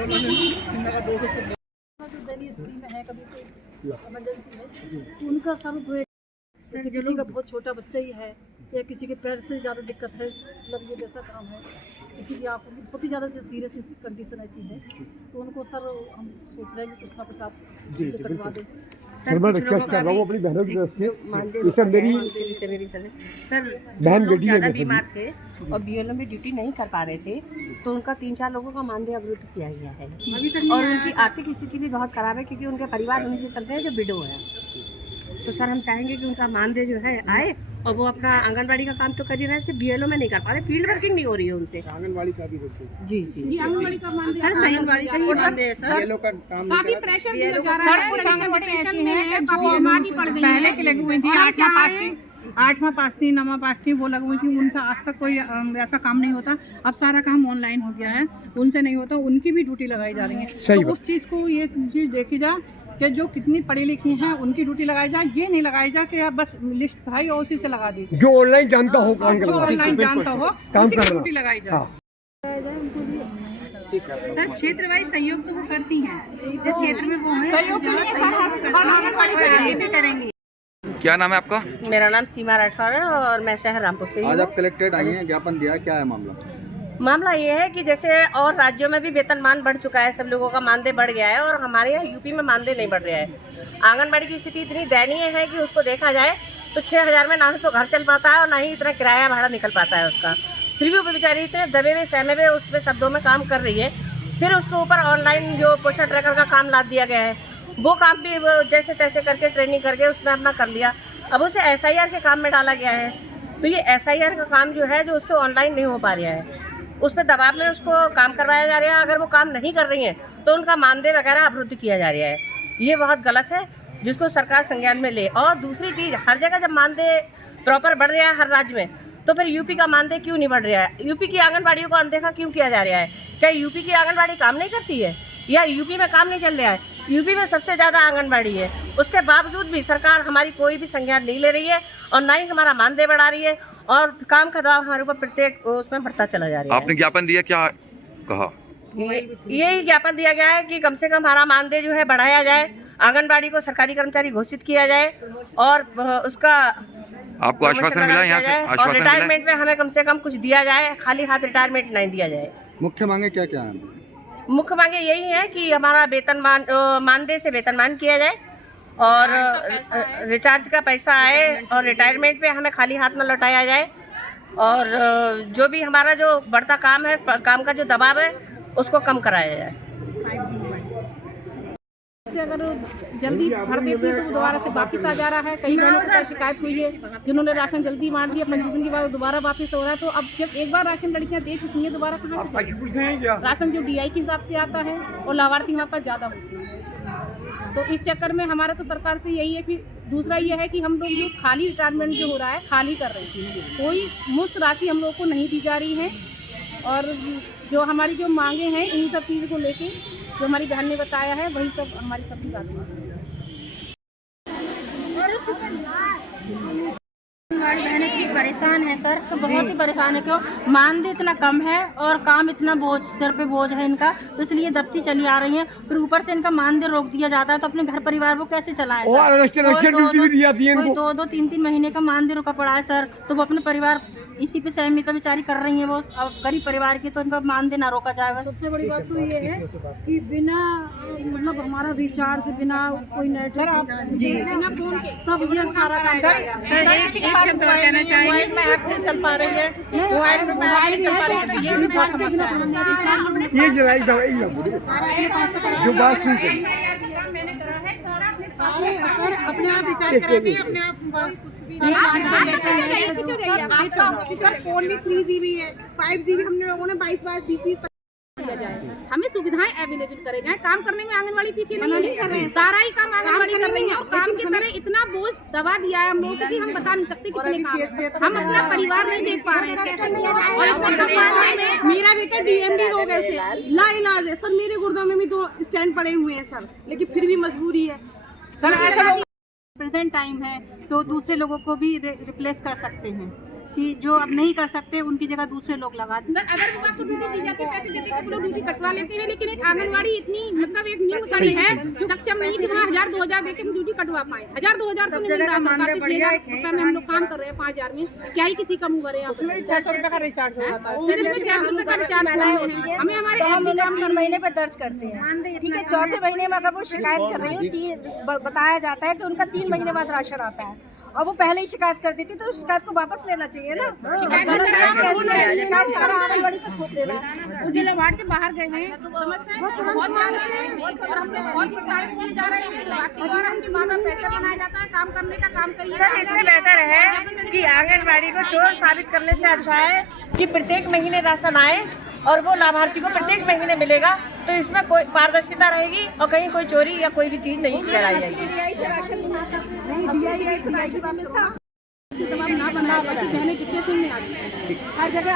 दयनीय स्थिति में है, कभी कोई इमरजेंसी है तो उनका सर जैसे किसी का बहुत छोटा बच्चा ही है या किसी के पैर से ज़्यादा दिक्कत है, मतलब ये जैसा काम है, किसी की आँखों की बहुत ही ज़्यादा सीरियस इसकी कंडीशन ऐसी है तो उनको सर हम सोच रहे हैं कि कुछ ना कुछ आप करवा दें। सर मैं रिक्वेस्ट कर रहा हूँ अपनी बहनों की तरफ से, ये सब मेरी सर बहन लोग बेटी ज़्यादा है बीमार थे और बीएलओ में ड्यूटी नहीं कर पा रहे थे तो उनका 3-4 लोगों का मानदेय अवरुद्ध किया गया है और उनकी आर्थिक स्थिति भी बहुत खराब है क्योंकि उनके परिवार उन्हीं से चलते हैं जो विडो है। तो सर हम चाहेंगे कि उनका मानदेय जो है आए और वो अपना आंगनबाड़ी का काम तो कर ही रहे हैं, बीएलओ में नहीं कर पा रहे, फील्ड वर्किंग नहीं हो रही है उनसे। आंगनबाड़ी का भी जी जी आंगनबाड़ी का मानदेय सर आंगनबाड़ी का ही मानदेय है सर। बीएलओ का काम काफी प्रेशर दिया जा रहा है, कुछ आंगनबाड़ी ऐसी हैं है जो मांगी पड़ गई पहले की लगी हुई थी, 8वां पास थी 9वां पास थी, वो लगी हुई थी, उनसे आज तक कोई ऐसा काम नहीं होता। अब सारा काम ऑनलाइन हो गया है, उनसे नहीं होता, उनकी भी ड्यूटी लगाई जा रही है। तो उस चीज़ को ये चीज़ देखी जा कि जो कितनी पढ़ी लिखी हैं उनकी ड्यूटी लगाई जाए, ये नहीं लगाई जाए कि आप बस लिस्ट भाई और उसी से लगा दी। जो ऑनलाइन जानता हो काम जो ऑनलाइन जानता हो उसी की ड्यूटी लगाई जाए। सर क्षेत्र वाइज सहयोग तो वो करती हैं, जिस क्षेत्र में वो है सहयोग के लिए सर आगे भी करेंगी। क्या नाम है आपका? मेरा नाम सीमा राठौर है और मैं शहर रामपुर से। आज आप कलेक्ट्रेट आई हैं, ज्ञापन दिया, क्या है मामला? मामला ये है कि जैसे और राज्यों में भी वेतनमान बढ़ चुका है, सब लोगों का मानदेय बढ़ गया है और हमारे यहाँ यूपी में मानदेय नहीं बढ़ रहा है। आंगनबाड़ी की स्थिति इतनी दयनीय है कि उसको देखा जाए तो 6,000 में ना तो घर चल पाता है और ना ही इतना किराया भाड़ा निकल पाता है उसका। फिर भी वो बेचारी इतने दबे हुए सहमे हुए उस पर शब्दों में काम कर रही है। फिर उसके ऊपर ऑनलाइन जो पोस्टर ट्रैकर का काम लाद दिया गया है, वो काम भी जैसे तैसे करके ट्रेनिंग करके उसने अपना कर लिया। अब उसे SIR के काम में डाला गया है तो ये SIR का काम जो है जो उससे ऑनलाइन नहीं हो पा रहा है, उस पर दबाव में उसको काम करवाया जा रहा है। अगर वो काम नहीं कर रही हैं तो उनका मानदेय वगैरह अवरुद्ध किया जा रहा है। ये बहुत गलत है, जिसको सरकार संज्ञान में ले। और दूसरी चीज़, हर जगह जब मानदेय प्रॉपर बढ़ रहा है हर राज्य में, तो फिर यूपी का मानदेय क्यों नहीं बढ़ रहा है? यूपी की आंगनबाड़ियों को अनदेखा क्यों किया जा रहा है? क्या यूपी की आंगनबाड़ी काम नहीं करती है या यूपी में काम नहीं चल रहा है? यूपी में सबसे ज़्यादा आंगनबाड़ी है, उसके बावजूद भी सरकार हमारी कोई भी संज्ञान नहीं ले रही है और ना ही हमारा मानदेय बढ़ा रही है और काम का दबाव हमारे ऊपर प्रत्येक उसमें बढ़ता चला जा रहा है। आपने ज्ञापन दिया, क्या कहा? यही ज्ञापन दिया गया है कि कम से कम हमारा मानदेय जो है बढ़ाया जाए, आंगनबाड़ी को सरकारी कर्मचारी घोषित किया जाए और उसका आपको आश्वासन मिला यहाँ से? और रिटायरमेंट में हमें कम से कम कुछ दिया जाए, खाली हाथ रिटायरमेंट नहीं दिया जाए। मुख्य मांगे क्या क्या है? मुख्य मांगे यही है कि हमारा वेतनमान मानदेय से वेतनमान किया जाए और रिचार्ज का पैसा आए और रिटायरमेंट पे हमें खाली हाथ न लौटाया जाए और जो भी हमारा जो बढ़ता काम है, काम का जो दबाव है, उसको कम कराया जाए। अगर जल्दी भर देती है तो वो दोबारा से वापस आ जा रहा है। कई बहनों के साथ शिकायत हुई है जिन्होंने राशन जल्दी बांट दिया, पंजीकरण के बाद दोबारा वापस हो रहा है। तो अब जब एक बार राशन लड़कियां दे चुकी हैं, दोबारा कहाँ से देंगे? राशन जो DI के हिसाब से आता है और लाभार्थी वहाँ पर ज़्यादा होती है। तो इस चक्कर में हमारा तो सरकार से यही है। फिर दूसरा ये है कि हम लोग जो खाली रिटायरमेंट जो हो रहा है, खाली कर रहे हैं, कोई मुफ्त राशि हम लोग को नहीं दी जा रही है। और जो हमारी जो मांगे हैं इन सब चीज़ को लेके जो हमारी बहन ने बताया है, वही सब हमारी सबकी बातें हैं। हमारी बहनें इतनी परेशान है सर, तो बहुत ही परेशान है। क्यों? मानदेय इतना कम है और काम इतना बोझ, सिर पे बोझ है इनका, तो इसलिए दबती चली आ रही है। फिर ऊपर से इनका मानदेय रोक दिया जाता है तो अपने घर परिवार वो कैसे चलाएं सर? 2-2, 3-3 महीने का मानदेय रुका पड़ा है सर, तो वो अपने परिवार इसी पे सहमत बेचारी कर रही है। वो अब गरीब परिवार की, तो इनका मानदेय ना रोका जाए बस। सबसे बड़ी बात तो ये है कि बिना मतलब हमारा रिचार्ज, बिना कोई नेट जी बिना फोन के तब ये सारा काम करेगा। कहना चाहेंगे में ऐप नहीं चल पा रही है, मोबाइल में नहीं चल पा रही है, तो ये भी बहुत समस्या है। ये जलाई दवाई जो बात सुन के सर अपने आप रिचार्ज कराते हैं, अपने आप सर फोन भी 3 GB है, 5 GB हमने लोगों ने 22-20 दिया जाए। हमें सुविधाएं अवेलेबल करे जाए। काम करने में आंगनबाड़ी पीछे नहीं कर रहे हैं, सारा ही काम आंगनबाड़ी कर रही है और काम की तरह इतना बोझ दबा दिया है हम लोगों को कि हम बता नहीं सकते कितने काम है। हम अपना परिवार नहीं देख पा रहे हैं और इतना कम मानदेय में मेरा बेटा DMD रोग है, उसे लाइलाज है सर। मेरे गुर्दों में भी 2 स्टेंट पड़े हुए हैं सर, लेकिन फिर भी मजबूरी है सर। ऐसा प्रेजेंट टाइम है तो दूसरे लोगों को भी रिप्लेस कर सकते हैं। कि जो अब नहीं कर सकते उनकी जगह दूसरे लोग लगा दें। सर अगर वो आपको ड्यूटी दी जाती है, पैसे देते हैं, वो लोग ड्यूटी कटवा लेते हैं, लेकिन एक आंगनवाड़ी इतनी मतलब एक निम्न कड़ी है, सक्षम नहीं कि वहाँ 1000-2000 देके हम ड्यूटी कटवा पाए। 1000-2000 तो नहीं मिल रहा सरकार से, 6000 रुपए में हम लोग काम कर रहे हैं, 5000 में क्या ही किसी का मुँह भरे। 600 रुपए का रिचार्ज होगा था। सिर्फ इसमें 600 रुपए का रिचार्ज है। हमें हमारे हम उन्हें 3 महीने पे दर्ज करते हैं, ठीक है। चौथे महीने में अगर वो शिकायत कर रही हो, बताया जाता है कि उनका 3 महीने बाद राशन आता है और वो पहले ही शिकायत कर देती तो उस शिकायत को वापस लेना चाहिए ना। शिकायत सारा आंगनबाड़ी पे थोप देना। जिला वार्ड के बाहर गए हैं, समस्याएं बहुत ज्यादा है और हम लोग बहुत प्रताड़ित होने जा रहे हैं। आपके द्वारा हमके बार-बार प्रेशर बनाया जाता है, काम करने का, काम करिए। सर इससे बेहतर है कि आंगनबाड़ी को चोर साबित करने से अच्छा है कि प्रत्येक महीने राशन आए और वो लाभार्थी को प्रत्येक महीने मिलेगा, तो इसमें कोई पारदर्शिता रहेगी और कहीं कोई चोरी या कोई भी चीज नहीं कराई जाएगी। दबाव ना बनाया जाए कि बहनें डिप्रेशन में आ जाए। हर जगह